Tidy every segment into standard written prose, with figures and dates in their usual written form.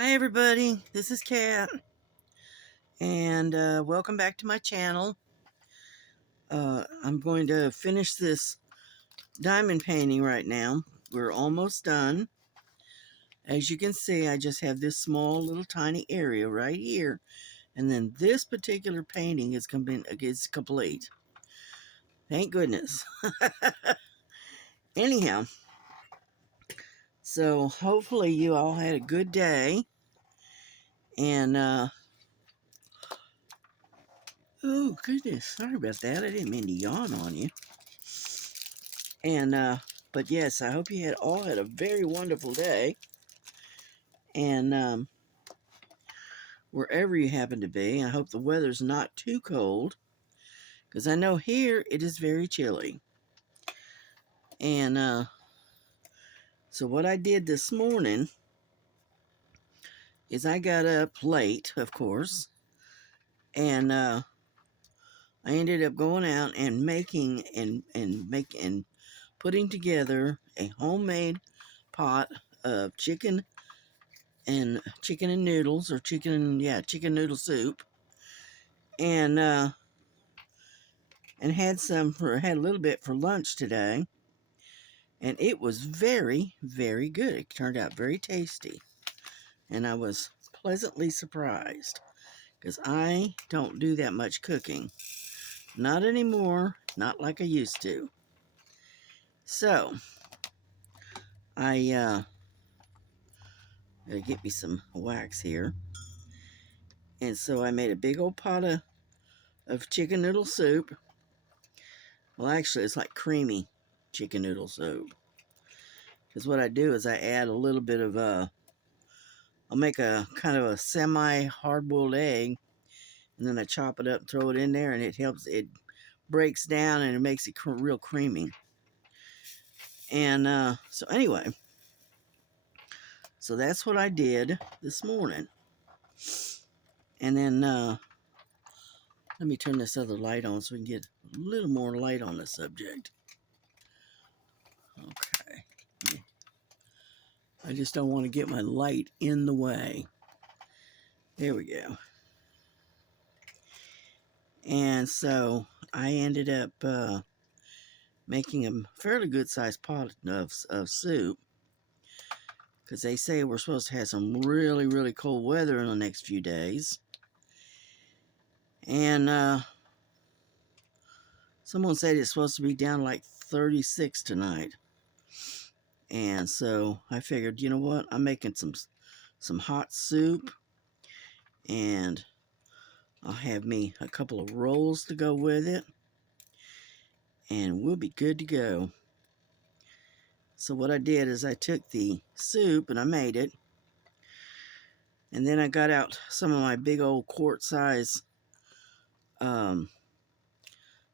Hi everybody, this is Kat, and welcome back to my channel. I'm going to finish this diamond painting right now. We're almost done. As you can see, I just have this small little tiny area right here, and then this particular painting is complete. Thank goodness. Anyhow, so hopefully you all had a good day, and oh goodness, sorry about that. I didn't mean to yawn on you. And but yes, I hope you all had a very wonderful day. And wherever you happen to be, I hope the weather's not too cold, because I know here it is very chilly. And so what I did this morning is I got up late, of course, and I ended up going out and making and putting together a homemade pot of chicken and noodles, or chicken noodle soup, and had a little bit for lunch today, and it was very, very good. It turned out very tasty, and I was pleasantly surprised, because I don't do that much cooking, not anymore, not like I used to. So I gotta get me some wax here, and so I made a big old pot of chicken noodle soup. Well, actually, it's like creamy chicken noodle soup. Because what I do is I add a little bit of I'll make a kind of a semi hard-boiled egg, and then I chop it up and throw it in there, and it breaks down and it makes it real creamy. And so anyway, so that's what I did this morning. And then let me turn this other light on so we can get a little more light on the subject. Okay. I just don't want to get my light in the way. There we go. And so I ended up making a fairly good sized pot of soup, because they say we're supposed to have some really, really cold weather in the next few days. And someone said it's supposed to be down like 36 tonight. And so I figured, you know what, I'm making some hot soup, and I'll have me a couple of rolls to go with it, and we'll be good to go. So what I did is I took the soup and I made it, and then I got out some of my big old quart size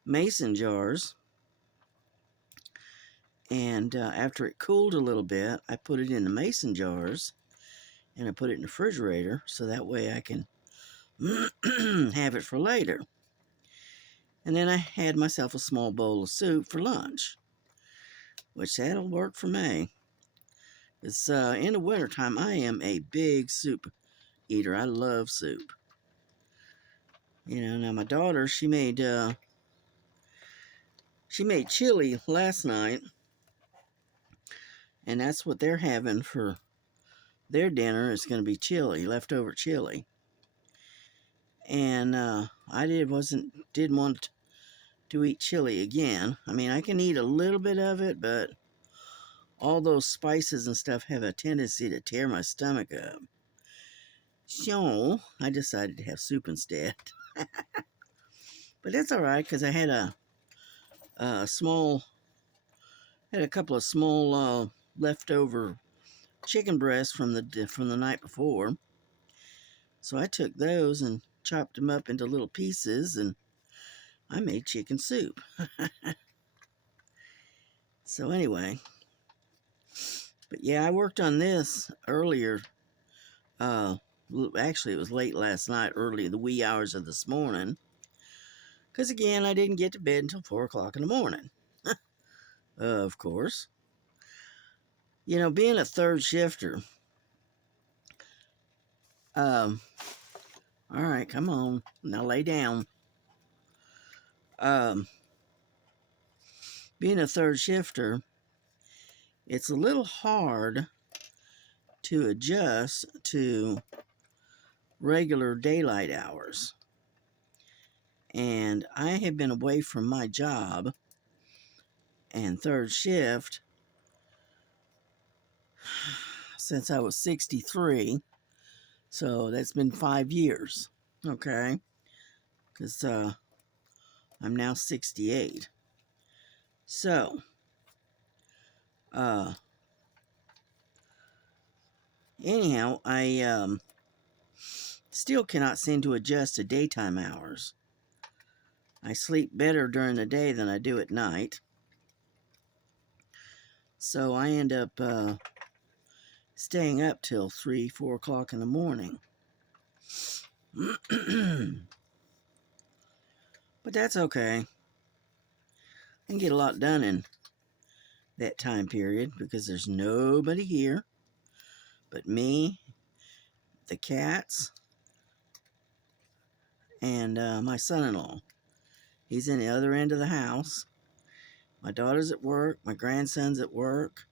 mason jars, and after it cooled a little bit, I put it in the mason jars, and I put it in the refrigerator, so that way I can have it for later. And then I had myself a small bowl of soup for lunch, which that'll work for me. It's in the wintertime, I am a big soup eater. I love soup. You know, now my daughter, she made chili last night, and that's what they're having for their dinner. Is going to be chili, leftover chili. And I didn't want to eat chili again. I mean, I can eat a little bit of it, but all those spices and stuff have a tendency to tear my stomach up. So I decided to have soup instead. But that's all right, because I had a couple of small leftover chicken breasts from the night before. So I took those and chopped them up into little pieces, and I made chicken soup. So anyway, but yeah, I worked on this earlier. Actually, it was late last night, early the wee hours of this morning, because again, I didn't get to bed until 4 o'clock in the morning. Of course. You know, being a third shifter, All right, come on. Now lay down. Um, Being a third shifter, it's a little hard to adjust to regular daylight hours. And I have been away from my job and third shift since I was 63. So that's been 5 years. Okay. Because I'm now 68. So, anyhow, I still cannot seem to adjust to daytime hours. I sleep better during the day than I do at night. So I end up staying up till 3, 4 o'clock in the morning. But that's okay. I can get a lot done in that time period because there's nobody here but me, the cats, and my son-in-law. He's in the other end of the house. My daughter's at work. My grandson's at work.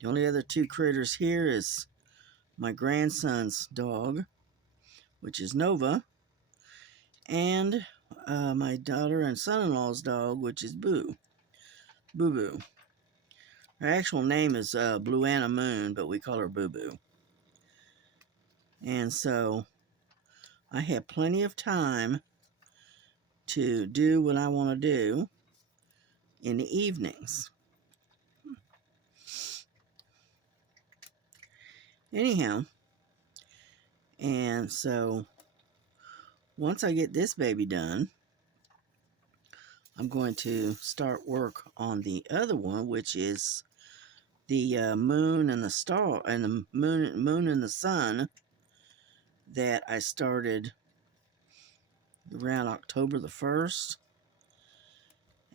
The only other 2 critters here is my grandson's dog, which is Nova, and my daughter and son-in-law's dog, which is Boo Boo. Her actual name is Blue Anna Moon, but we call her Boo Boo. And so I have plenty of time to do what I want to do in the evenings. Anyhow, and so once I get this baby done, I'm going to start work on the other one, which is the moon and the star, and the moon and the sun, that I started around October the 1st.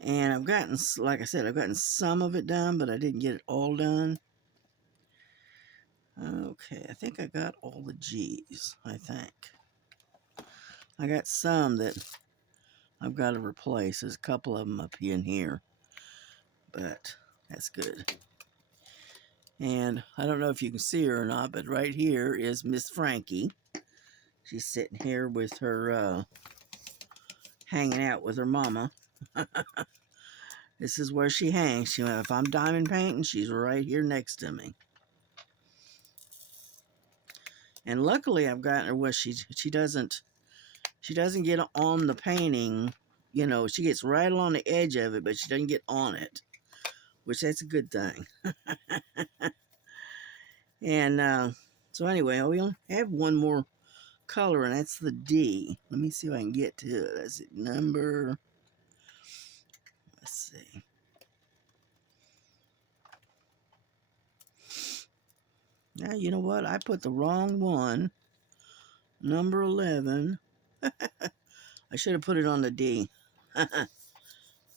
And I've gotten, like I said, I've gotten some of it done, but I didn't get it all done. Okay, I think I got all the G's, I think. I got some that I've got to replace. There's a couple of them up in here, but that's good. And I don't know if you can see her or not, but right here is Miss Frankie. She's sitting here with her, hanging out with her mama. This is where she hangs. If I'm diamond painting, she's right here next to me. And luckily, I've gotten her where she doesn't get on the painting. You know, she gets right along the edge of it, but she doesn't get on it, which that's a good thing. And so anyway, we only have one more color, and that's the D. Let me see if I can get to it. That's it, number. Let's see. Now, you know what? I put the wrong one. Number 11. I should have put it on the D.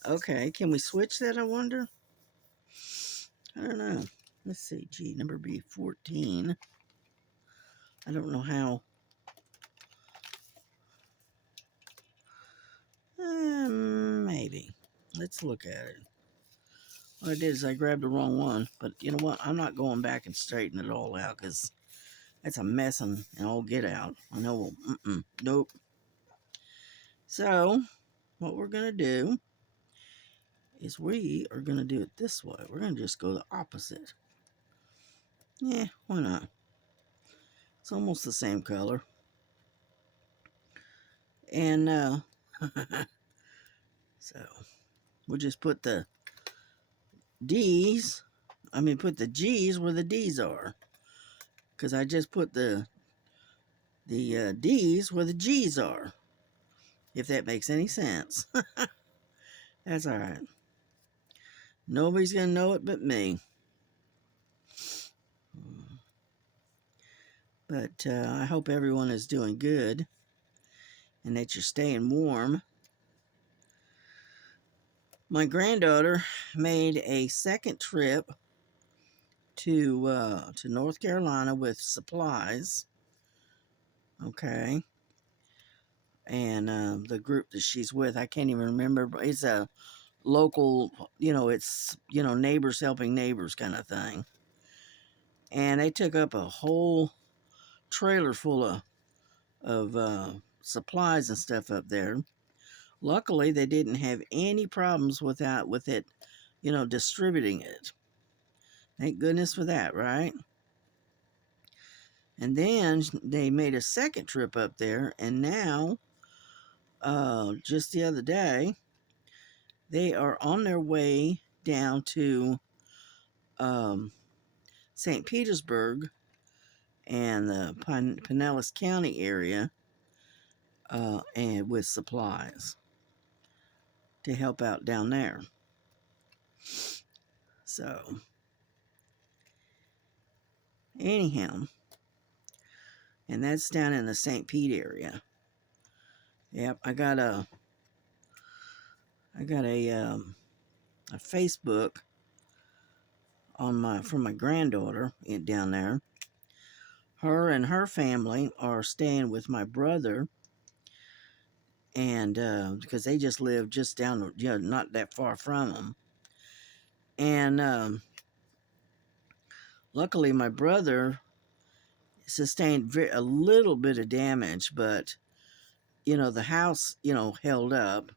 Okay, can we switch that, I wonder? I don't know. Let's see. G, number B, 14. I don't know how. Maybe. Let's look at it. What I did is I grabbed the wrong one, but you know what? I'm not going back and straightening it all out because that's a mess and all get out. I know. Nope. So, what we're going to do is we are going to do it this way. We're going to just go the opposite. Yeah, why not? It's almost the same color. And, so, we'll just put the D's, put the G's where the D's are. Because I just put the D's where the G's are. If that makes any sense. That's alright. Nobody's going to know it but me. But I hope everyone is doing good. And that you're staying warm. My granddaughter made a second trip to North Carolina with supplies Okay. And the group that she's with, I can't even remember, but it's a local, it's, neighbors helping neighbors kind of thing. And they took up a whole trailer full of supplies and stuff up there. Luckily, they didn't have any problems with it, distributing it. Thank goodness for that, right? And then they made a second trip up there, and now, just the other day, they are on their way down to St. Petersburg and the Pinellas County area, and with supplies to help out down there. So, anyhow, and that's down in the St. Pete area. Yep, I got a Facebook from my granddaughter down there. Her and her family are staying with my brother, and because they just live just down, not that far from them. And luckily, my brother sustained a little bit of damage, but the house held up,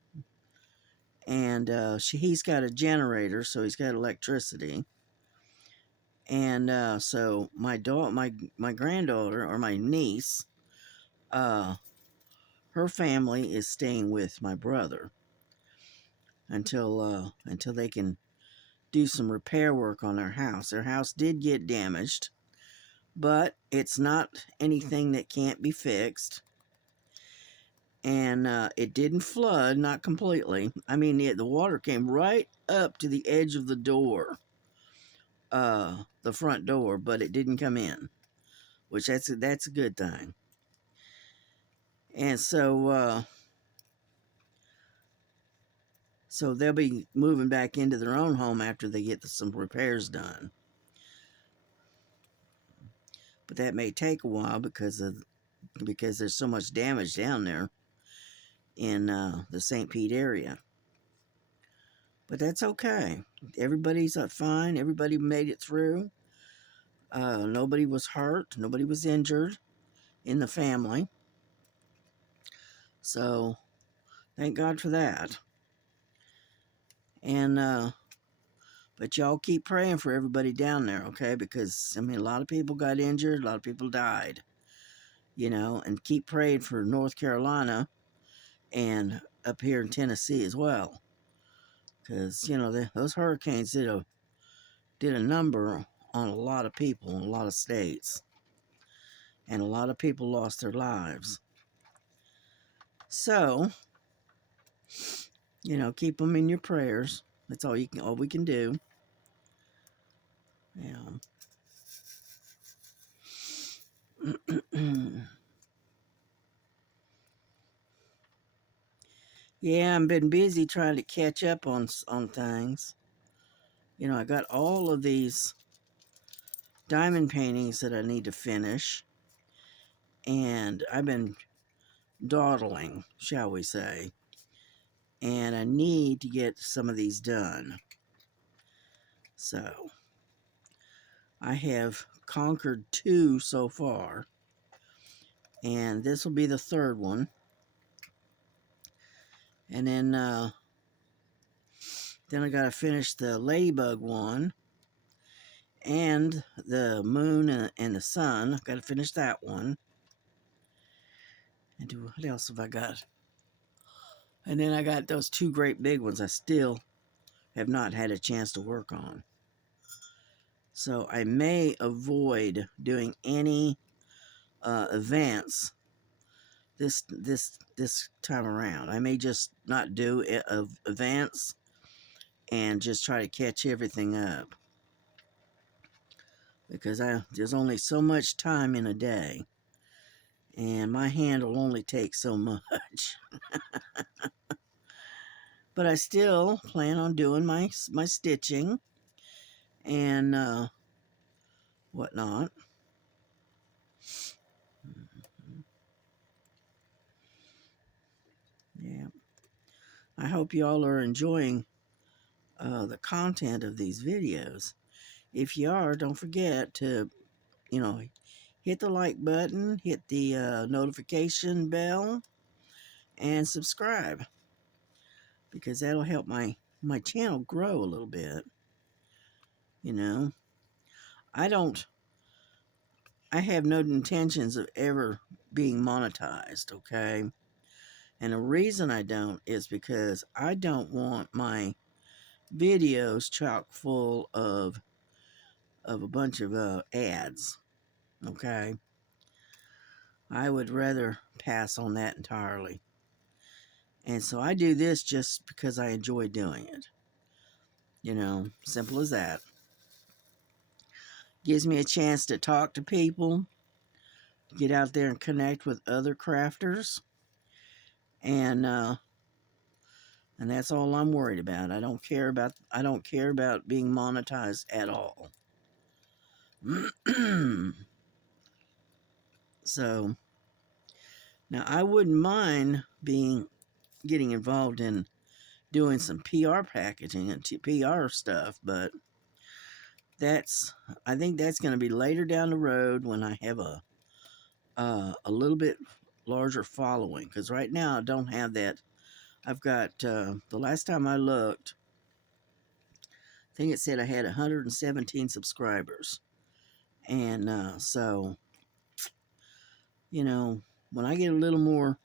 and he's got a generator, so he's got electricity. And so my granddaughter, or my niece, her family is staying with my brother until they can do some repair work on their house. Their house did get damaged, but it's not anything that can't be fixed. And it didn't flood, not completely. I mean, the water came right up to the edge of the door, the front door, but it didn't come in, which that's a good thing. And so they'll be moving back into their own home after they get some repairs done. But that may take a while because there's so much damage down there in the St. Pete area. But that's okay. Everybody's fine. Everybody made it through. Nobody was hurt. Nobody was injured in the family. So, thank God for that. And, but y'all keep praying for everybody down there, okay? Because, a lot of people got injured. A lot of people died. And keep praying for North Carolina and up here in Tennessee as well. Because, those hurricanes did a number on a lot of people in a lot of states. And a lot of people lost their lives. So, keep them in your prayers. That's all we can do. Yeah, I've been busy trying to catch up on things. I got all of these diamond paintings that I need to finish, and I've been dawdling, shall we say, and I need to get some of these done. So, I have conquered 2 so far, and this will be the 3rd one. And then I got to finish the ladybug one and the moon and the sun. I've got to finish that one. And what else have I got? And then I got those 2 great big ones I still have not had a chance to work on. So I may avoid doing any events this time around. I may just not do events and just try to catch everything up, because there's only so much time in a day, and my hand will only take so much. But I still plan on doing my stitching and whatnot. I hope you all are enjoying the content of these videos. If you are, don't forget to, hit the like button, hit the notification bell, and subscribe, because that'll help my channel grow a little bit. I have no intentions of ever being monetized, okay? And the reason I don't is because I don't want my videos chock full of a bunch of ads, okay? I would rather pass on that entirely. And so I do this just because I enjoy doing it. Simple as that. Gives me a chance to talk to people, get out there and connect with other crafters, and that's all I'm worried about. I don't care about being monetized at all. So now I wouldn't mind getting involved in doing some PR packaging and PR stuff, but I think that's going to be later down the road when I have a little bit larger following, because right now I don't have that. I've got the last time I looked, I think it said I had 117 subscribers, and so when I get a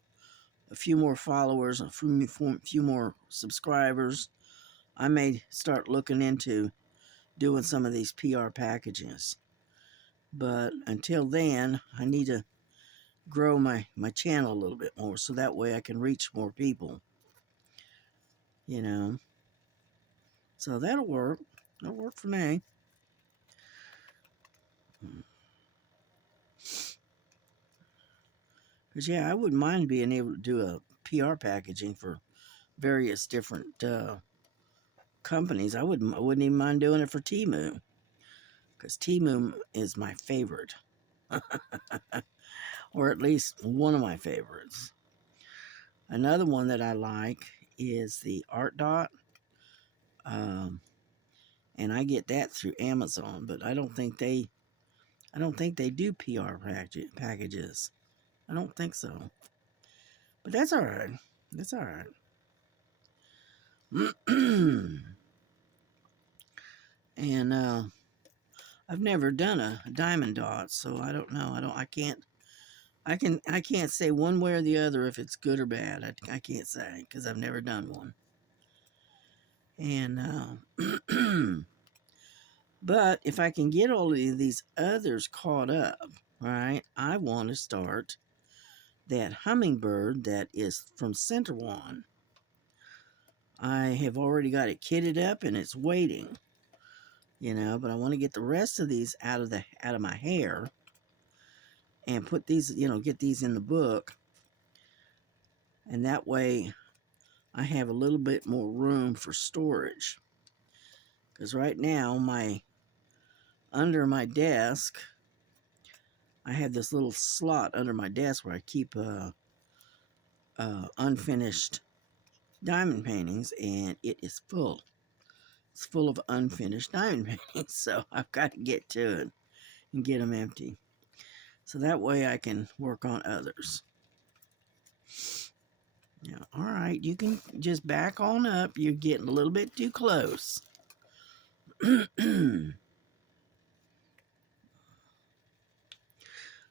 few more followers, a few more subscribers, I may start looking into doing some of these PR packages. But until then, I need to grow my channel a little bit more, so that way I can reach more people. So that'll work. That'll work for me. Because, yeah, I wouldn't mind being able to do a PR packaging for various different companies. I wouldn't even mind doing it for Temu, because Temu is my favorite. Or at least one of my favorites. Another one that I like is the Art Dot. And I get that through Amazon, but I don't think they do PR packages. I don't think so. But that's all right. That's all right. And I've never done a diamond dot, so I don't know. I can't say one way or the other if it's good or bad. I can't say, because I've never done one. And but if I can get all of these others caught up, right, I want to start that hummingbird that is from Centerwan. I have already got it kitted up and it's waiting, but I want to get the rest of these out of my hair and put these, get these in the book. And that way I have a little bit more room for storage. Because right now, under my desk, I have this little slot under my desk where I keep unfinished diamond paintings, and it is full. It's full of unfinished diamond paintings, so I've got to get to it and get them empty. So that way I can work on others. Yeah, all right, you can just back on up. You're getting a little bit too close. I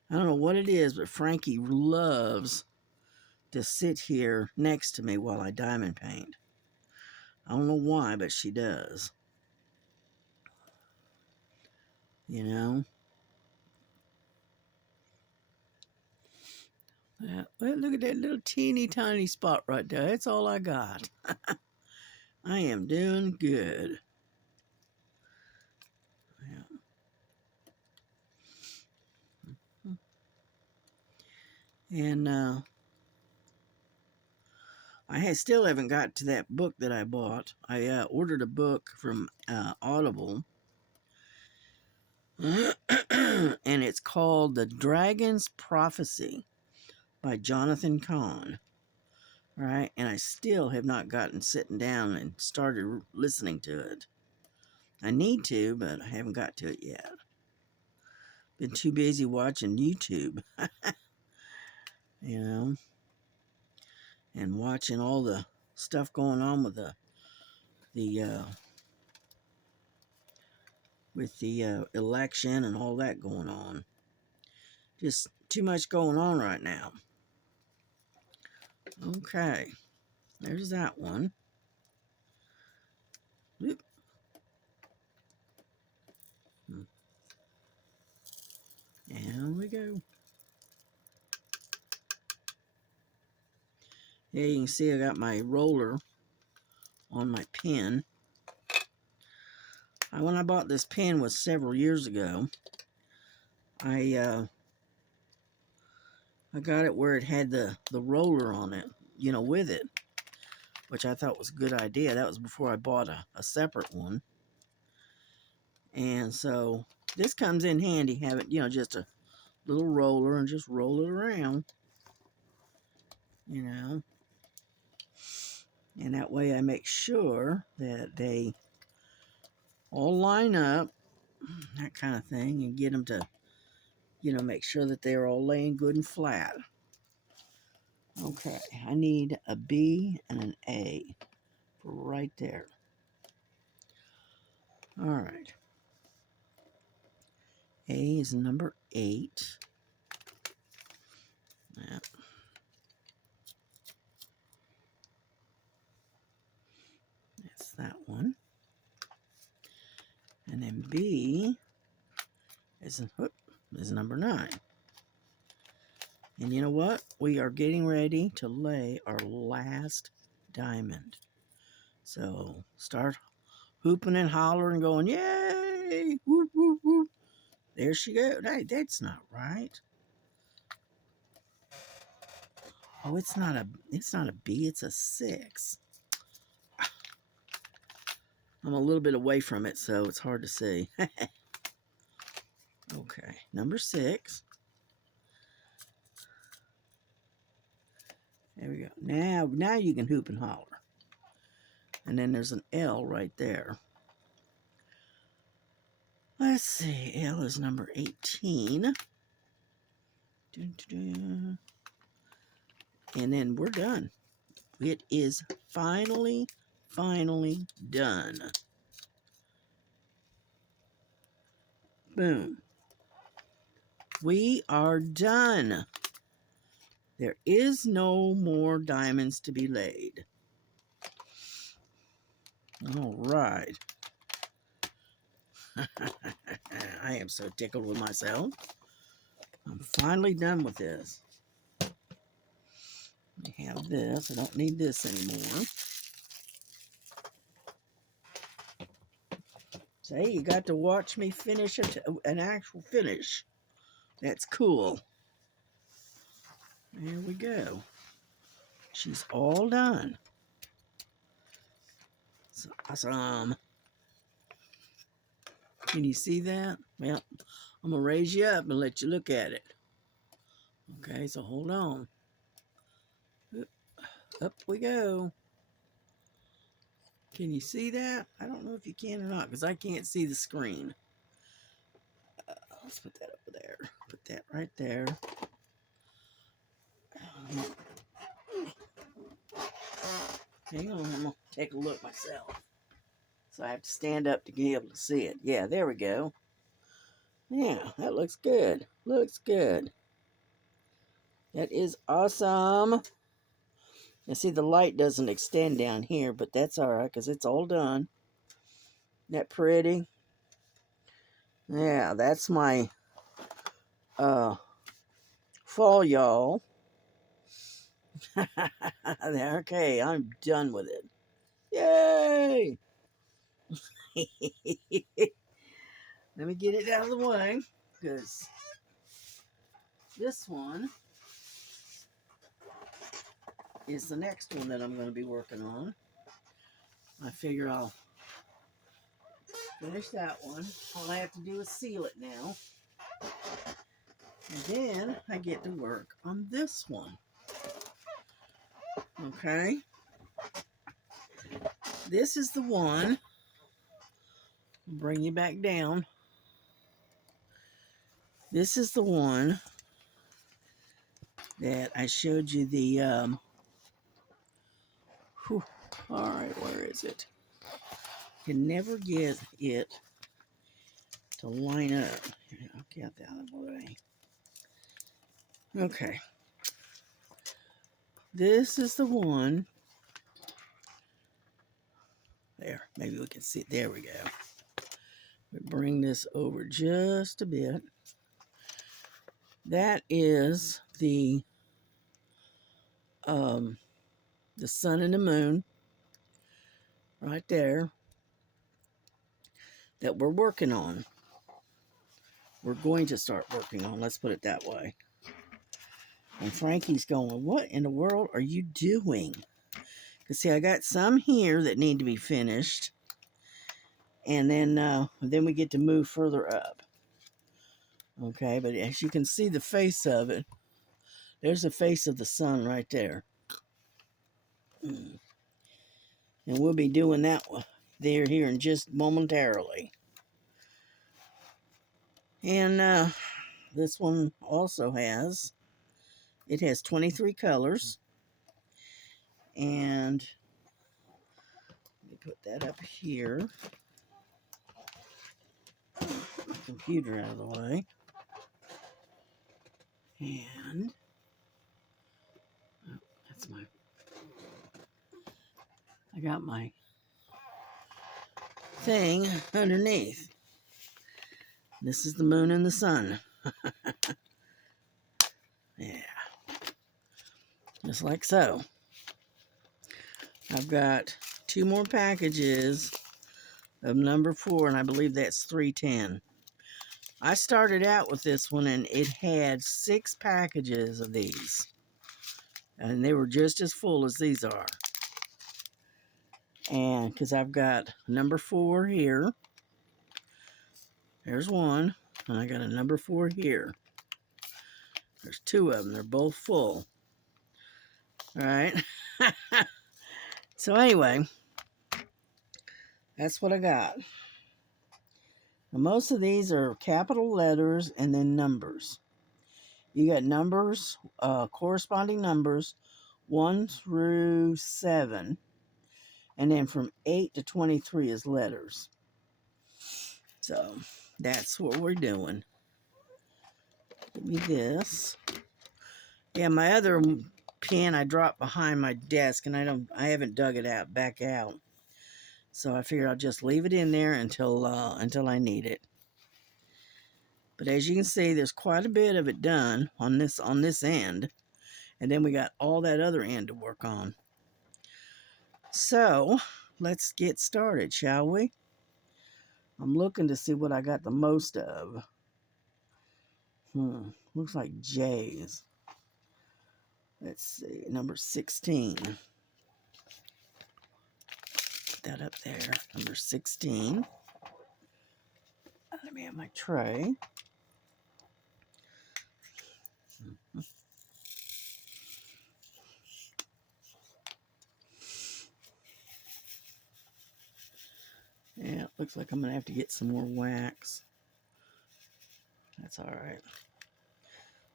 don't know what it is, but Frankie loves to sit here next to me while I diamond paint. I don't know why, but she does. Well, look at that little teeny tiny spot right there. That's all I got. I am doing good. Yeah. And I still haven't got to that book that I bought. I ordered a book from Audible. And it's called The Dragon's Prophecy by Jonathan Cahn. Right? And I still have not gotten sitting down and started listening to it. I need to, but I haven't got to it yet. Been too busy watching YouTube, you know, and watching all the stuff going on with the election and all that going on. Just too much going on right now. Okay, there's that one. Oop. There we go. Yeah, you can see I got my roller on my pen. When I bought this pen was several years ago. I got it where it had the roller on it, you know, with it, which I thought was a good idea. That was before I bought a separate one. And so this comes in handy, having, you know, just a little roller and just roll it around, you know. And that way I make sure that they all line up, that kind of thing, and get them to, you know, make sure that they're all laying good and flat. Okay, I need a B and an A right there. All right. A is number 8. Yep. That's that one. And then B is number 9. And you know what? We are getting ready to lay our last diamond. So start hooping and hollering, going, yay! Whoop, whoop, whoop. There she goes. Hey, that's not right. Oh, it's not a B, it's a 6. I'm a little bit away from it, so it's hard to see. Okay, number 6. There we go. Now you can hoop and holler. And then there's an L right there. Let's see. L is number 18. Dun, dun, dun. And then we're done. It is finally done. Boom. We are done. There is no more diamonds to be laid. All right. I am so tickled with myself. I'm finally done with this. I have this. I don't need this anymore. See, you got to watch me finish an actual finish. That's cool. There we go. She's all done. It's awesome. Can you see that? Well, I'm going to raise you up and let you look at it. Okay, so hold on. Up we go. Can you see that? I don't know if you can or not because I can't see the screen. Let's put that over there. Put that right there. Hang on, I'm going to take a look myself. So I have to stand up to be able to see it. Yeah, there we go. Yeah, that looks good. Looks good. That is awesome. Now see, the light doesn't extend down here, but that's all right because it's all done. Isn't that pretty? Yeah, that's my fall, y'all. Okay, I'm done with it. Yay! Let me get it out of the way because this one is the next one that I'm going to be working on. I figure I'll finish that one. All I have to do is seal it now. And then I get to work on this one. Okay. This is the one. Bring you back down. This is the one that I showed you the, whew, all right, where is it? Can never get it to line up. Here, I'll get that out of the way. Okay. This is the one. There, maybe we can see it. There we go. We bring this over just a bit. That is the sun and the moon right there that we're working on. We're going to start working on, let's put it that way. And Frankie's going, what in the world are you doing? Because see, I got some here that need to be finished. And then we get to move further up. Okay, but as you can see the face of it, there's the face of the sun right there. And we'll be doing that one there here in just momentarily. And this one also has, it has 23 colors. And let me put that up here. Computer out of the way. And oh, that's my, I got my thing underneath. This is the moon and the sun. Yeah. Just like so. I've got 2 more packages of number 4, and I believe that's 310. I started out with this one, and it had 6 packages of these. And they were just as full as these are. And because I've got number 4 here. There's one. And I got a number 4 here. There's 2 of them. They're both full. All right. So anyway, that's what I got. Now, most of these are capital letters and then numbers. You got numbers, corresponding numbers, 1 through 7. And then from 8 to 23 is letters. So that's what we're doing. Give me this. Yeah, my other pen I dropped behind my desk, and I haven't dug it back out. So I figure I'll just leave it in there until I need it. But as you can see, there's quite a bit of it done on this end, and then we got all that other end to work on. So let's get started, shall we? I'm looking to see what I got the most of. Looks like J's. Let's see, number 16. Put that up there, number 16. Let me have my tray. Yeah, it looks like I'm going to have to get some more wax. That's all right.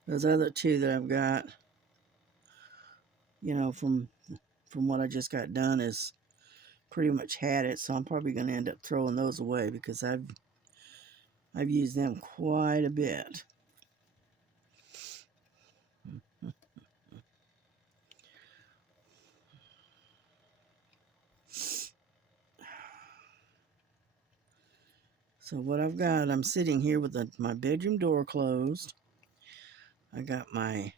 Those other 2 that I've got, you know, from what I just got done is pretty much had it, so I'm probably going to end up throwing those away because I've used them quite a bit. So what I've got, I'm sitting here with my bedroom door closed. I got my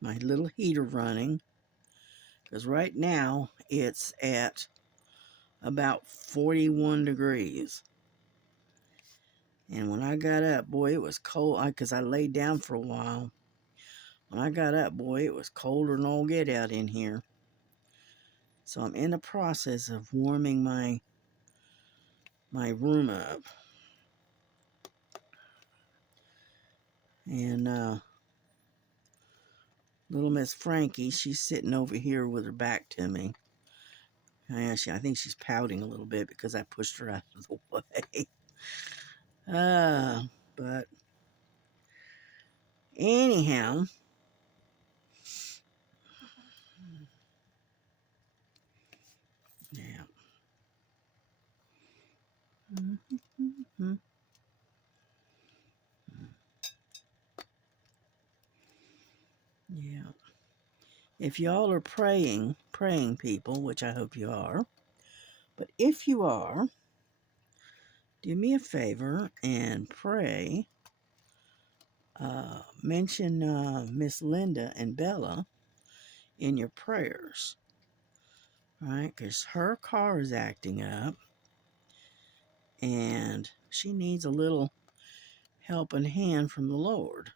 my little heater running because right now it's at about 41 degrees. And when I got up, boy, it was cold because I laid down for a while. When I got up, boy, it was colder than all get out in here. So I'm in the process of warming my room up. And Little Miss Frankie, she's sitting over here with her back to me. I think she's pouting a little bit because I pushed her out of the way. But anyhow, yeah. Mm-hmm. Yeah. If y'all are praying people, which I hope you are, but if you are, do me a favor and pray. Mention Miss Linda and Bella in your prayers, right? Because her car is acting up and she needs a little helping hand from the Lord.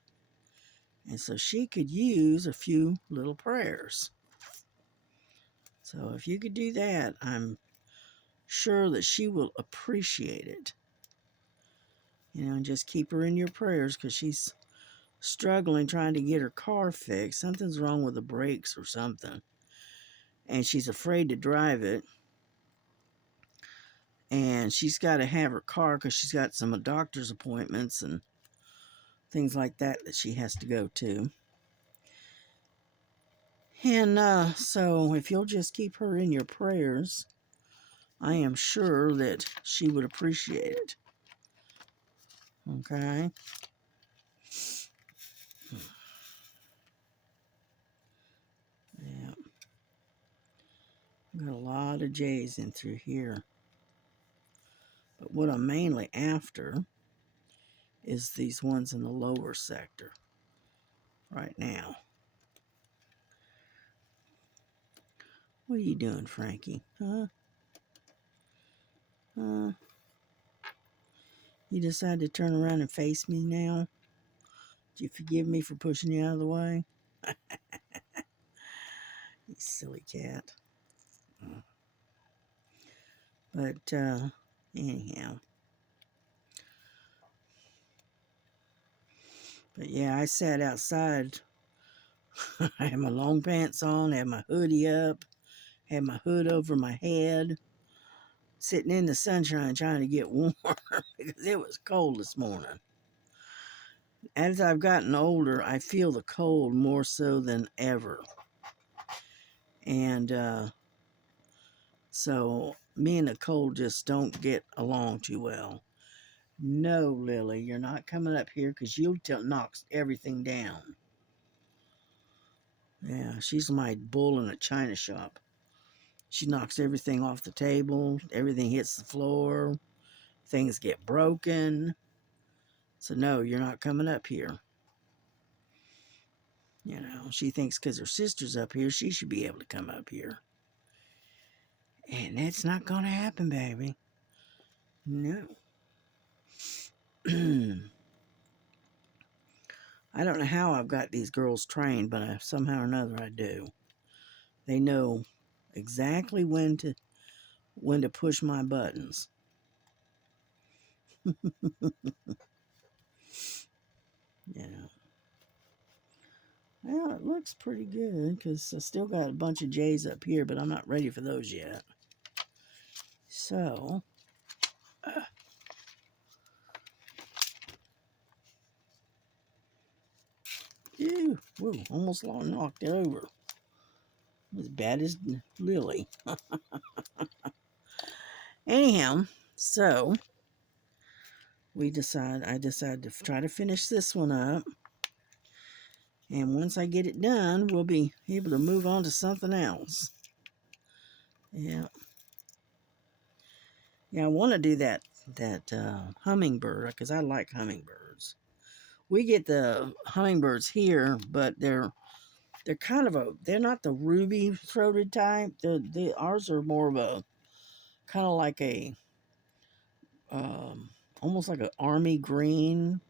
And so she could use a few little prayers. So if you could do that, I'm sure that she will appreciate it. You know, and just keep her in your prayers because she's struggling trying to get her car fixed. Something's wrong with the brakes or something. And she's afraid to drive it. And she's got to have her car because she's got some doctor's appointments and things like that she has to go to. And so if you'll just keep her in your prayers, I am sure that she would appreciate it. Okay? Yeah. Got a lot of J's in through here. But what I'm mainly after is these ones in the lower sector right now. What are you doing, Frankie? Huh? You decide to turn around and face me now? Do you forgive me for pushing you out of the way? You silly cat. But, anyhow. But yeah, I sat outside. I had my long pants on, had my hoodie up, had my hood over my head, sitting in the sunshine trying to get warm because it was cold this morning. As I've gotten older, I feel the cold more so than ever. And so me and the cold just don't get along too well. No, Lily, you're not coming up here because you'll knock everything down. Yeah, she's my bull in a china shop. She knocks everything off the table. Everything hits the floor. Things get broken. So no, you're not coming up here. You know, she thinks because her sister's up here, she should be able to come up here. And that's not going to happen, baby. No. I don't know how I've got these girls trained, but somehow or another I do. They know exactly when to push my buttons. Yeah. Well, it looks pretty good because I still got a bunch of J's up here, but I'm not ready for those yet. So, ew, whoa, almost knocked it over. As bad as Lily. Anyhow, so I decided to try to finish this one up. And once I get it done, we'll be able to move on to something else. Yeah. Yeah, I want to do that hummingbird because I like hummingbirds. We get the hummingbirds here, but they're kind of they're not the ruby throated type. Ours are more of a kind of like a almost like an army green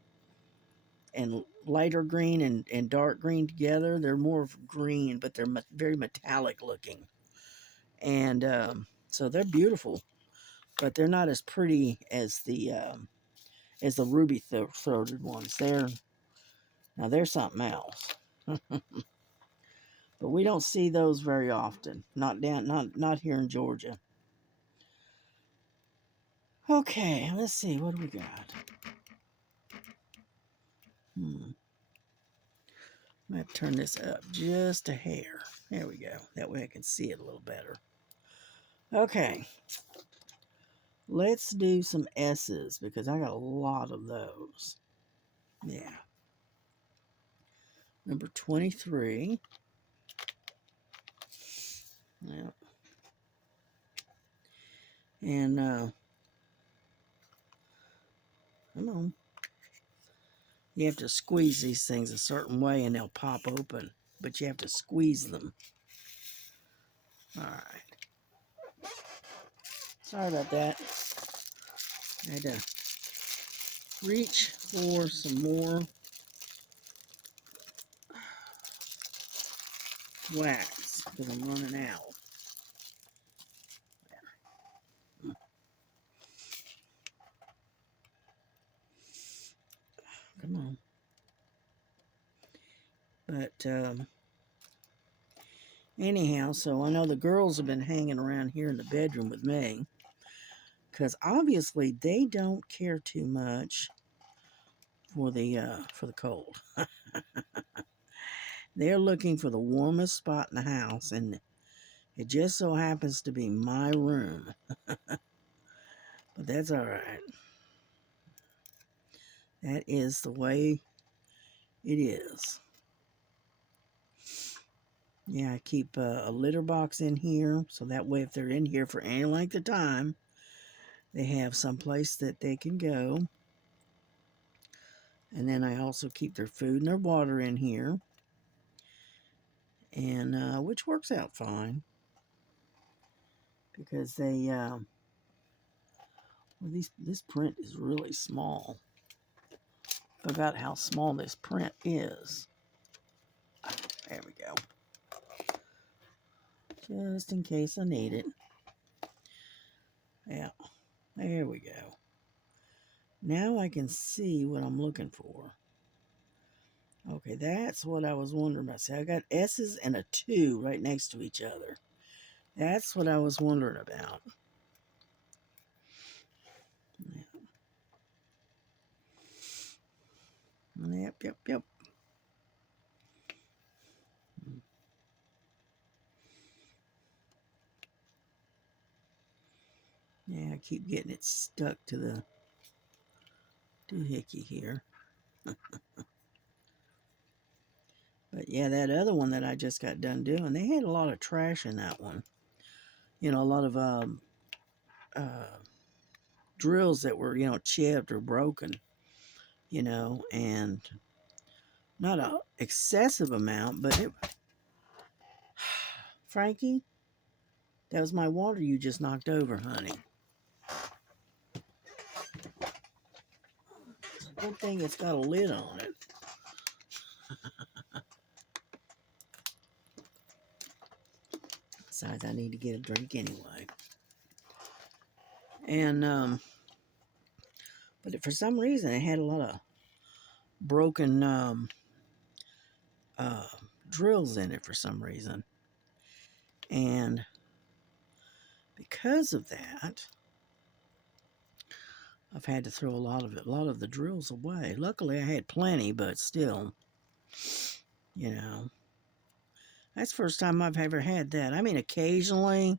and lighter green and dark green together. They're more of green, but they're very metallic looking. And so they're beautiful, but they're not as pretty as the ruby throated ones. They're something else. But we don't see those very often. Not here in Georgia. Okay, let's see. What do we got? I'm going to turn this up just a hair. There we go. That way I can see it a little better. Okay. Let's do some S's because I got a lot of those. Yeah. Number 23. Yeah. And, come on. You have to squeeze these things a certain way and they'll pop open. But you have to squeeze them. All right. Sorry about that. I had to reach for some more wax because I'm running out. Come on. But anyhow, so I know the girls have been hanging around here in the bedroom with me because obviously they don't care too much for the cold. They're looking for the warmest spot in the house, and it just so happens to be my room. But that's all right. That is the way it is. Yeah, I keep a litter box in here, so that way if they're in here for any length of time, they have some place that they can go. And then I also keep their food and their water in here, and which works out fine because they well, this print is really small. Forgot how small this print is. There we go. Just in case I need it. Yeah, there we go. Now I can see what I'm looking for. Okay, that's what I was wondering about. See, I got S's and a 2 right next to each other. That's what I was wondering about. Yeah. Yep. Yeah, I keep getting it stuck to the doohickey here. But yeah, that other one that I just got done doing, they had a lot of trash in that one. You know, a lot of drills that were, chipped or broken, and not a excessive amount, but Frankie, that was my water you just knocked over, honey. It's a good thing it's got a lid on it. Besides, I need to get a drink anyway. And, but for some reason, it had a lot of broken drills in it for some reason. And because of that, I've had to throw a lot of the drills away. Luckily, I had plenty, but still, that's the first time I've ever had that. I mean, occasionally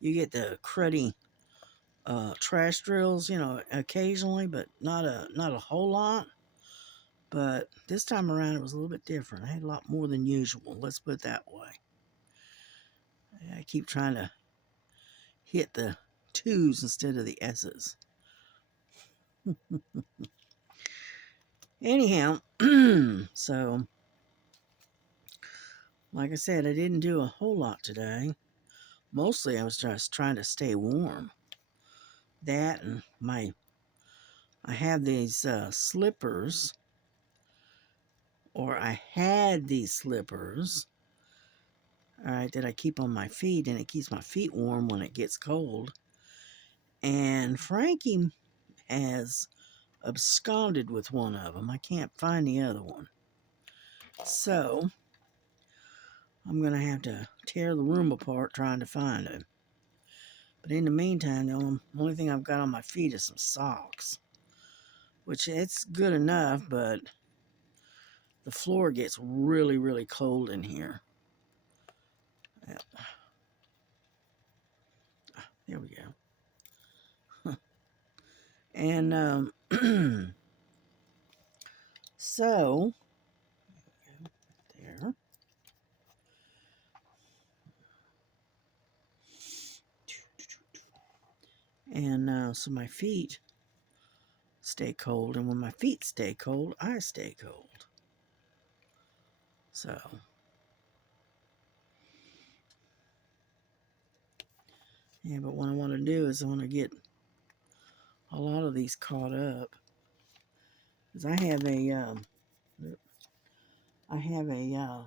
you get the cruddy trash drills, occasionally, but not a whole lot. But this time around, it was a little bit different. I had a lot more than usual. Let's put it that way. I keep trying to hit the 2s instead of the S's. Anyhow, so like I said, I didn't do a whole lot today. Mostly I was just trying to stay warm. That and I have these slippers, or I had these slippers, all right, that I keep on my feet, and it keeps my feet warm when it gets cold. And Frankie has absconded with one of them. I can't find the other one. So I'm going to have to tear the room apart trying to find it. But in the meantime, the only thing I've got on my feet is some socks. Which it's good enough, but the floor gets really, really cold in here. Yep. There we go. And so there. And so my feet stay cold, and when my feet stay cold, I stay cold. So yeah, but what I want to do is I want to get a lot of these caught up, because I have a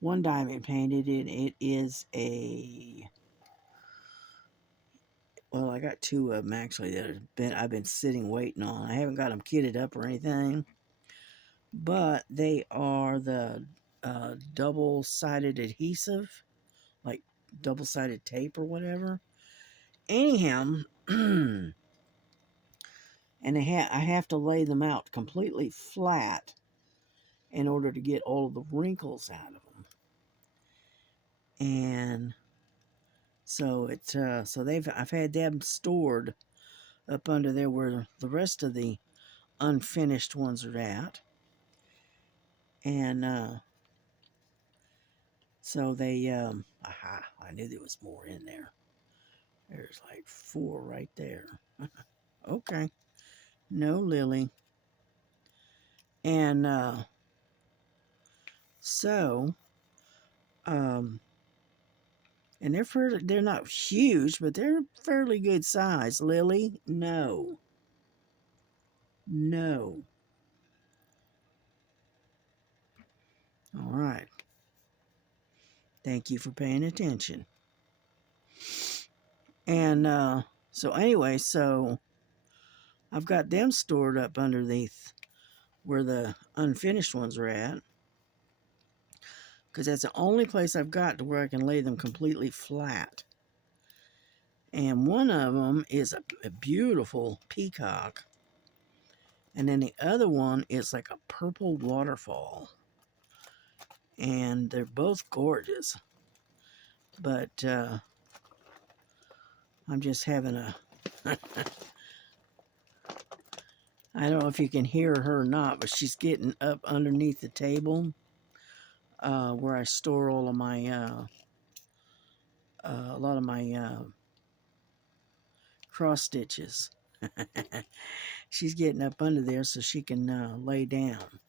one diamond painted, and it is a, well, I got two of them actually that I've been sitting waiting on. I haven't got them kitted up or anything, but they are the double-sided adhesive, like double-sided tape or whatever. Anyhow, and I have to lay them out completely flat in order to get all of the wrinkles out of them. And so I've had them stored up under there where the rest of the unfinished ones are at. And so they I knew there was more in there. There's like 4 right there. Okay. No lily. And so and they're not huge, but they're fairly good size. Lily, no. No. All right. Thank you for paying attention. And so anyway, so I've got them stored up underneath where the unfinished ones are at, because that's the only place I've got to where I can lay them completely flat. And one of them is a beautiful peacock, and then the other one is like a purple waterfall. And they're both gorgeous. But I'm just having a... I don't know if you can hear her or not, but she's getting up underneath the table where I store all of my... a lot of my cross stitches. She's getting up under there so she can lay down.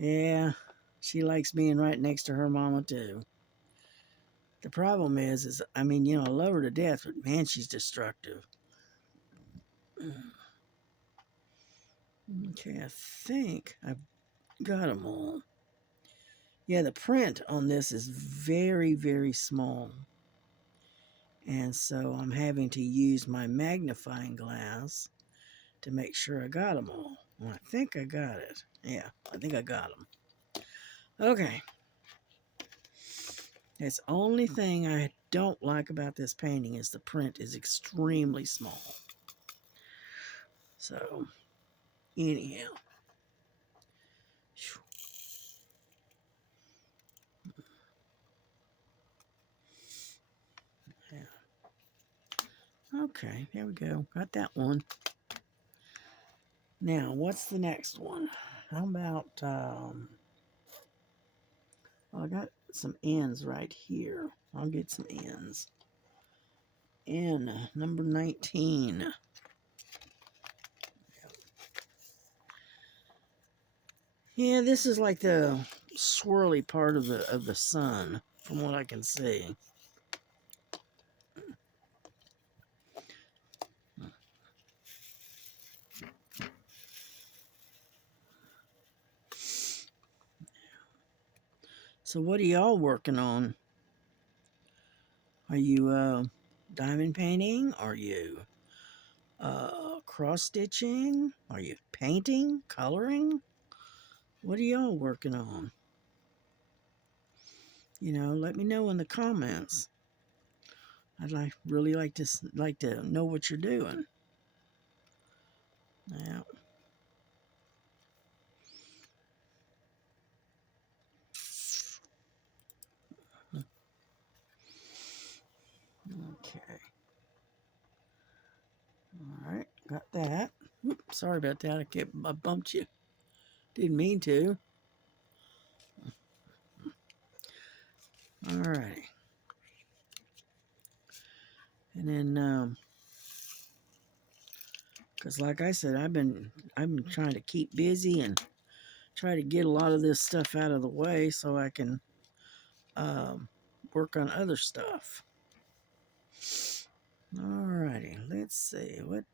Yeah, she likes being right next to her mama too. The problem is I mean, you know, I love her to death, but man, she's destructive. Okay, I think I've got them all. Yeah, the print on this is very, very small. And so I'm having to use my magnifying glass to make sure I got them all. Well, I think I got it. Yeah, I think I got them. Okay. That's the only thing I don't like about this painting is the print is extremely small. So, anyhow. Yeah. Okay, there we go. Got that one. Now, what's the next one? How about, well, I got some ends right here. I'll get some ends. N, number 19. Yeah, this is like the swirly part of the sun, from what I can see. So what are y'all working on? Are you diamond painting? Are you cross stitching? Are you painting? Coloring? What are y'all working on? You know, let me know in the comments. I'd really like to know what you're doing. Yeah. Okay. All right, got that. Oop, sorry about that. I bumped you. Didn't mean to. All right. And then, cause like I said, I've been trying to keep busy and try to get a lot of this stuff out of the way so I can work on other stuff. Alrighty, let's see. What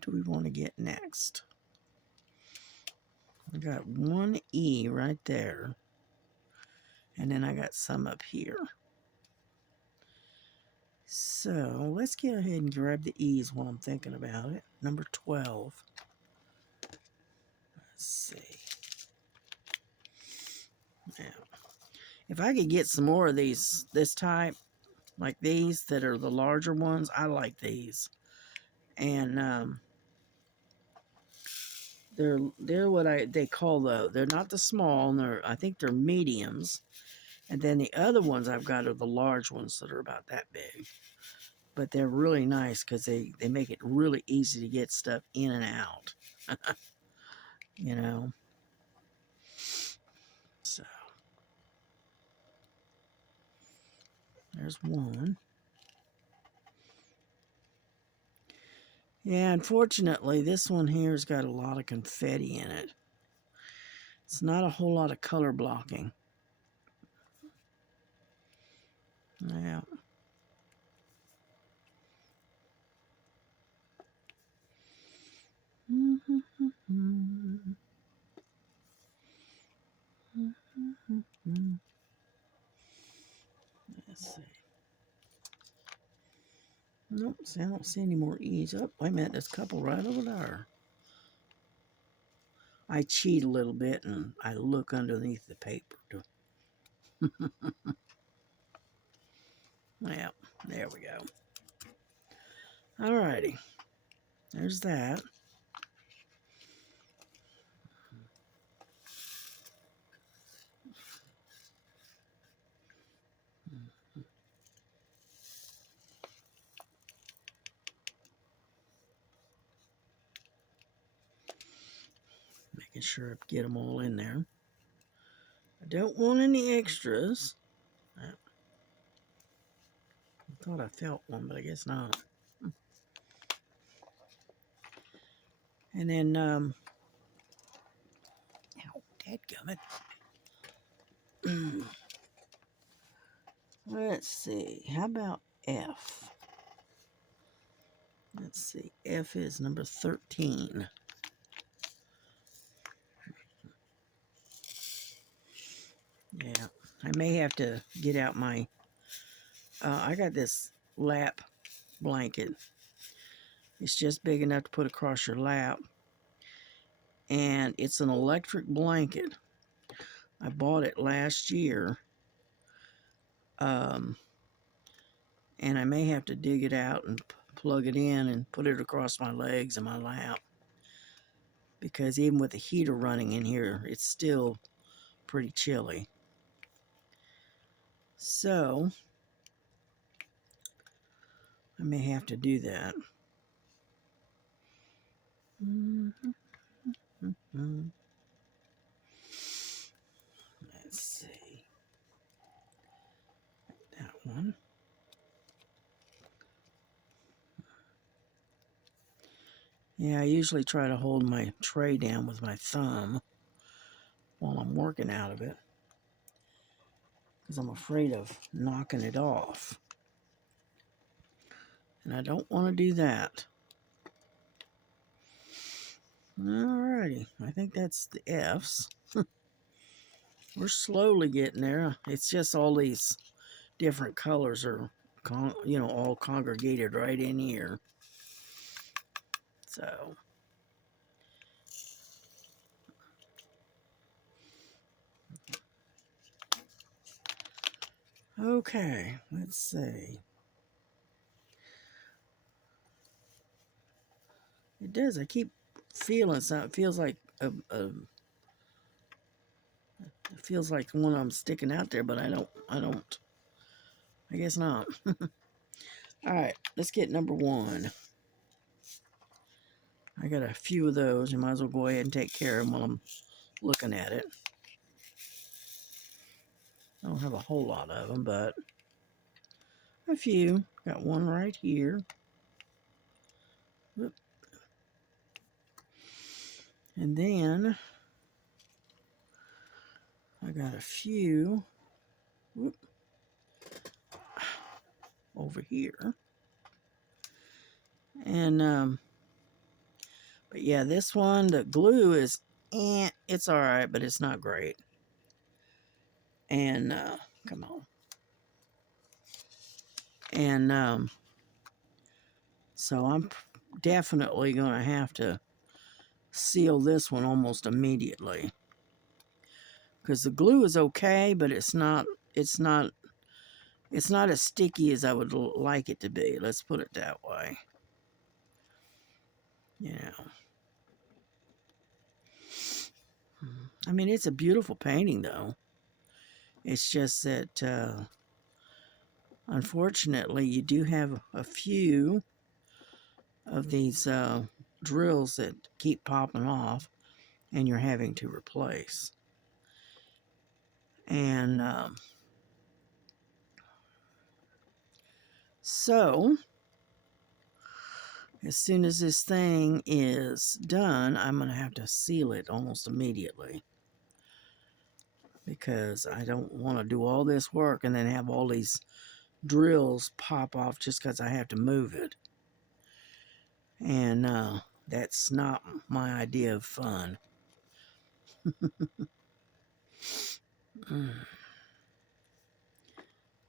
do we want to get next? I got one E right there. And then I got some up here. So let's go ahead and grab the E's while I'm thinking about it. Number 12. Let's see. Now, if I could get some more of these, this type, like these that are the larger ones, I like these. And they're what they call they're not the small, I think they're mediums. And then the other ones I've got are the large ones that are about that big. But they're really nice because they make it really easy to get stuff in and out. You know. So there's one. Yeah, unfortunately, this one here's got a lot of confetti in it. It's not a whole lot of color blocking. Yeah. Let's see. Nope, see, I don't see any more E's. Oh, wait a minute, there's a couple right over there. I cheat a little bit and I look underneath the paper. Yeah, there we go. Alrighty, there's that. Making sure I get them all in there. I don't want any extras. I thought I felt one, but I guess not. And then, ow, dadgummit. Let's see, how about F? Let's see, F is number 13. Yeah, I may have to get out my, I got this lap blanket. It's just big enough to put across your lap. And it's an electric blanket. I bought it last year. And I may have to dig it out and plug it in and put it across my legs and my lap. Because even with the heater running in here, it's still pretty chilly. So, I may have to do that. Let's see. That one. Yeah, I usually try to hold my tray down with my thumb while I'm working out of it, because I'm afraid of knocking it off. And I don't want to do that. Alrighty, I think that's the F's. We're slowly getting there. It's just all these different colors are, all congregated right in here. So, Okay, let's see. It does. I keep feeling something. It feels like it feels like one of them sticking out there, but I don't. I guess not. All right, let's get number one. I got a few of those. You might as well go ahead and take care of them while I'm looking at it. I don't have a whole lot of them, but a few. Got one right here. Whoop. And then I got a few whoop, over here. And, but yeah, this one, the glue is, it's all right, but it's not great. And, come on. And, so I'm definitely going to have to seal this one almost immediately. Because the glue is okay, but it's not as sticky as I would like it to be. Let's put it that way. Yeah. I mean, it's a beautiful painting, though. It's just that, unfortunately, you do have a few of these drills that keep popping off, and you're having to replace. And so, as soon as this thing is done, I'm going to have to seal it almost immediately. Because I don't want to do all this work and then have all these drills pop off just because I have to move it. And that's not my idea of fun.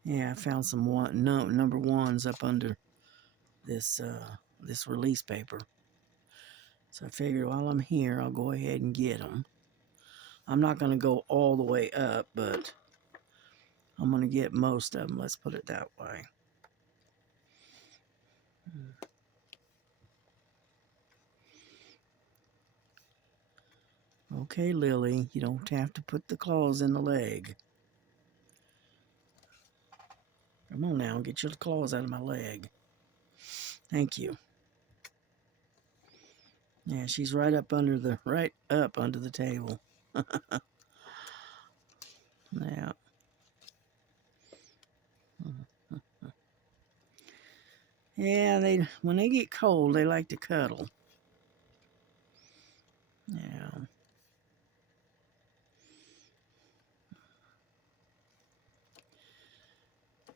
Yeah, I found some number ones up under this this release paper. So I figured while I'm here, I'll go ahead and get them. I'm not going to go all the way up, but I'm going to get most of them. Let's put it that way. Okay, Lily, you don't have to put the claws in the leg. Come on now, get your claws out of my leg. Thank you. Yeah, she's right up under the table. Yeah. Yeah, when they get cold, they like to cuddle. Yeah.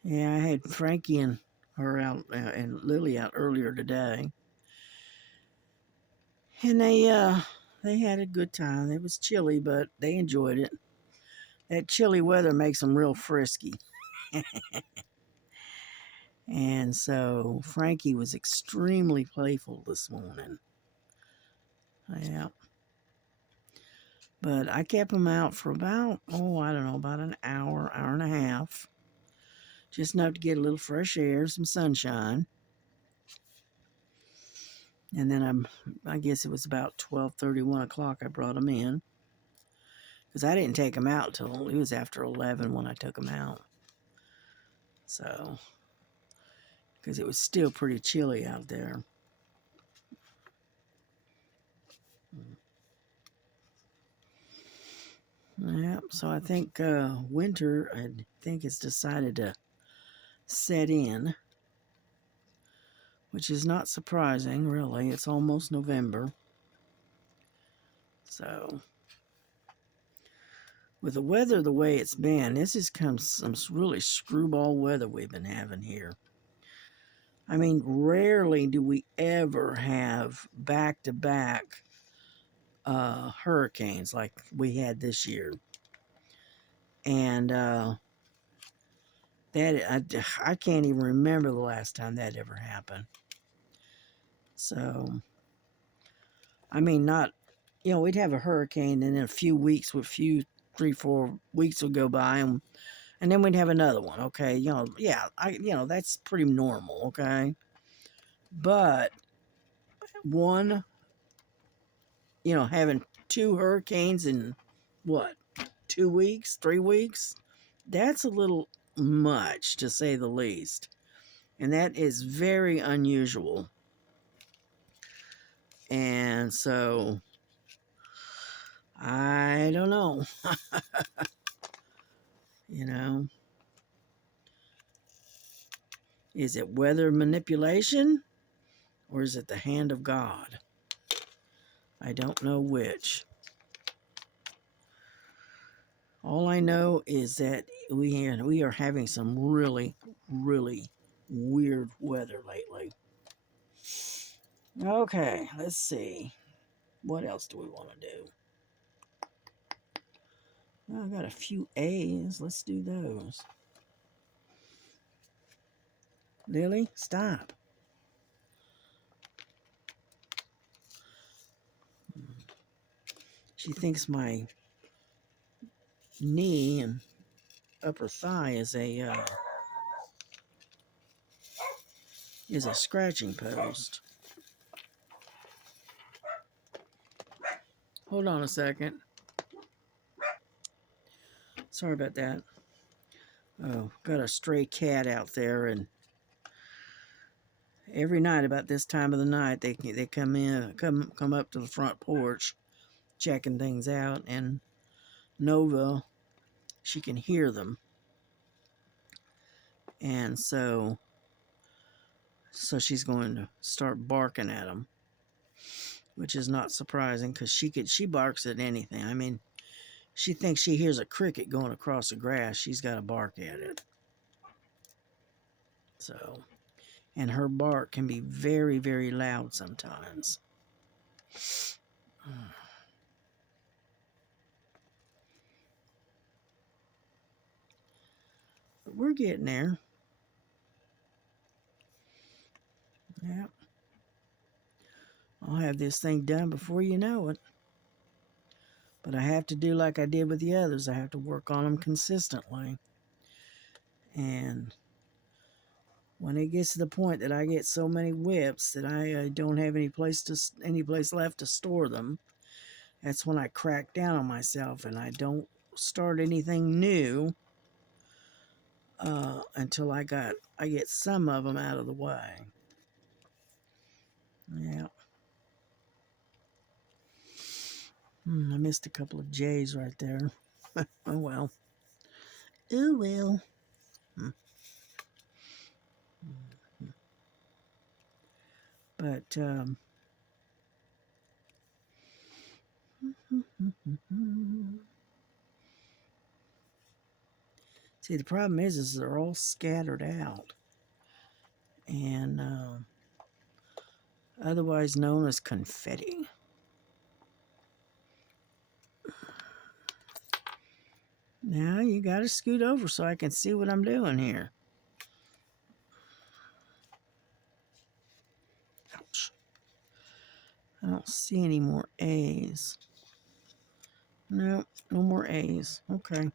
Yeah, I had Frankie and her out and Lily out earlier today, and they had a good time. It was chilly, but they enjoyed it. That chilly weather makes them real frisky. And so Frankie was extremely playful this morning. Yeah. But I kept him out for about, I don't know, about an hour, hour and a half. Just enough to get a little fresh air, some sunshine. And then I guess it was about 12:30, 1 o'clock I brought him in. Because I didn't take him out till it was after 11 when I took him out. So, because it was still pretty chilly out there. Yeah, so I think winter, I think, has decided to set in, which is not surprising, really. It's almost November. So, with the weather the way it's been, this has come some really screwball weather we've been having here. I mean, rarely do we ever have back-to-back hurricanes like we had this year. And I can't even remember the last time that ever happened. So, I mean, not, we'd have a hurricane and then a few weeks, 3, 4 weeks would go by and And then we'd have another one, okay? Yeah, that's pretty normal, okay? But one, having two hurricanes in what, 2 weeks, 3 weeks? That's a little much, to say the least. And that is very unusual. And so, I don't know. you know, is it weather manipulation or is it the hand of God? I don't know which. All I know is that we are having some really, really weird weather lately. Okay, let's see. What else do we want to do? Well, I got a few A's. Let's do those. Lily, stop. She thinks my knee and upper thigh is a scratching post. Hold on a second. Sorry about that. Oh, got a stray cat out there, and every night about this time of the night they come up to the front porch, checking things out, and Nova, she can hear them, and so she's going to start barking at them, which is not surprising because she barks at anything. I mean, she thinks she hears a cricket going across the grass, she's got to bark at it. So, and her bark can be very, very loud sometimes. But we're getting there. Yep. I'll have this thing done before you know it. But I have to do like I did with the others. I have to work on them consistently. And when it gets to the point that I get so many whips that I don't have any place left to store them, that's when I crack down on myself and I don't start anything new until I get some of them out of the way. Yeah. I missed a couple of J's right there. Oh well. Oh well. But see, the problem is they're all scattered out, and otherwise known as confetti. Now you got to scoot over so I can see what I'm doing here. Ouch. I don't see any more A's. Nope, no more A's. Okay.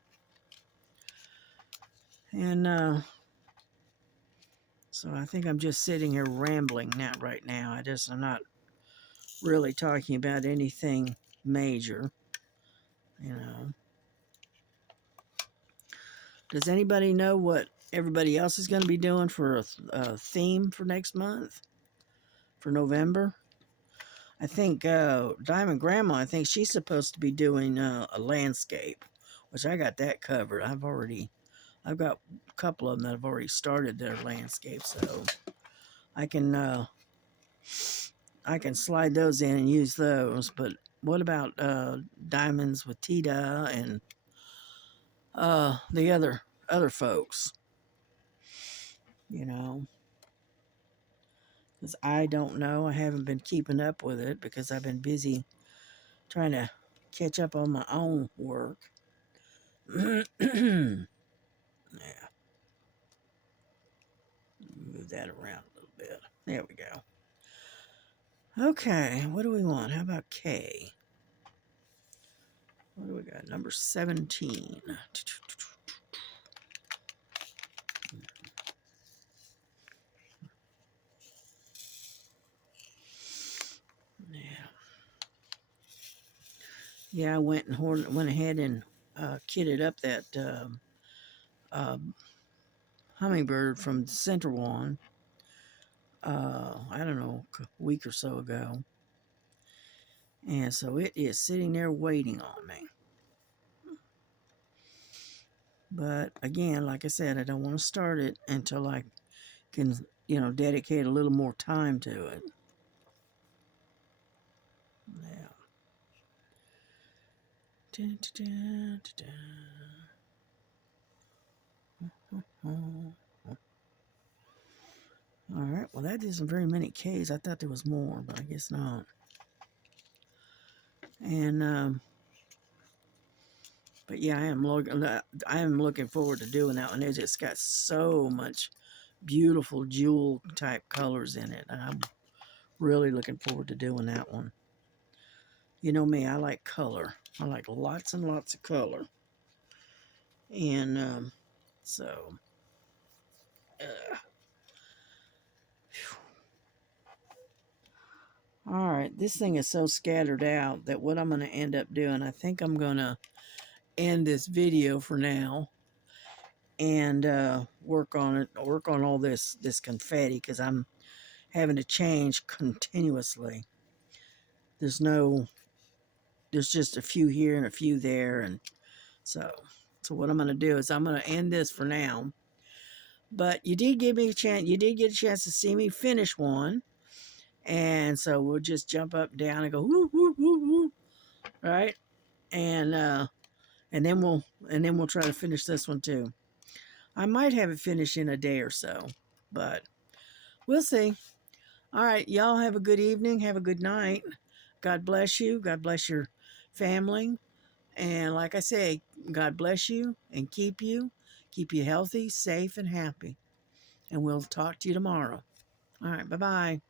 And so I think I'm just sitting here rambling right now. I'm not really talking about anything major, you know. Does anybody know what everybody else is going to be doing for a theme for next month? For November? I think Diamond Grandma, I think she's supposed to be doing a landscape, which I got that covered. I've got a couple of them that have already started their landscape, so I can slide those in and use those. But what about Diamonds with Tita and the other folks? You know, because I don't know. I haven't been keeping up with it because I've been busy trying to catch up on my own work. Yeah. Move that around a little bit. There we go. Okay, what do we want? How about K? What do we got? Number 17. Yeah, I went ahead and kitted up that uh, hummingbird from the center one. I don't know, a week or so ago, and so it is sitting there waiting on me. But again, like I said, I don't want to start it until I can, dedicate a little more time to it. Yeah. Dun, dun, dun, dun. All right. Well, that isn't very many Ks. I thought there was more, but I guess not. And but yeah, I am looking forward to doing that one. It just got so much beautiful jewel type colors in it. I'm really looking forward to doing that one. You know me, I like color. I like lots and lots of color. And so, uh, all right, this thing is so scattered out that what I'm going to end up doing, I think I'm going to end this video for now and work on all this confetti, because I'm having to change continuously. There's just a few here and a few there, and so what I'm going to do is I'm going to end this for now. But you did give me a chance. You did get a chance to see me finish one, and so we'll just jump up, down, and go woo woo woo woo, right? And then we'll try to finish this one too. I might have it finished in a day or so, but we'll see. All right, y'all have a good evening. Have a good night. God bless you. God bless your family. And like I say, God bless you and keep you healthy, safe, and happy. And we'll talk to you tomorrow. All right, bye-bye.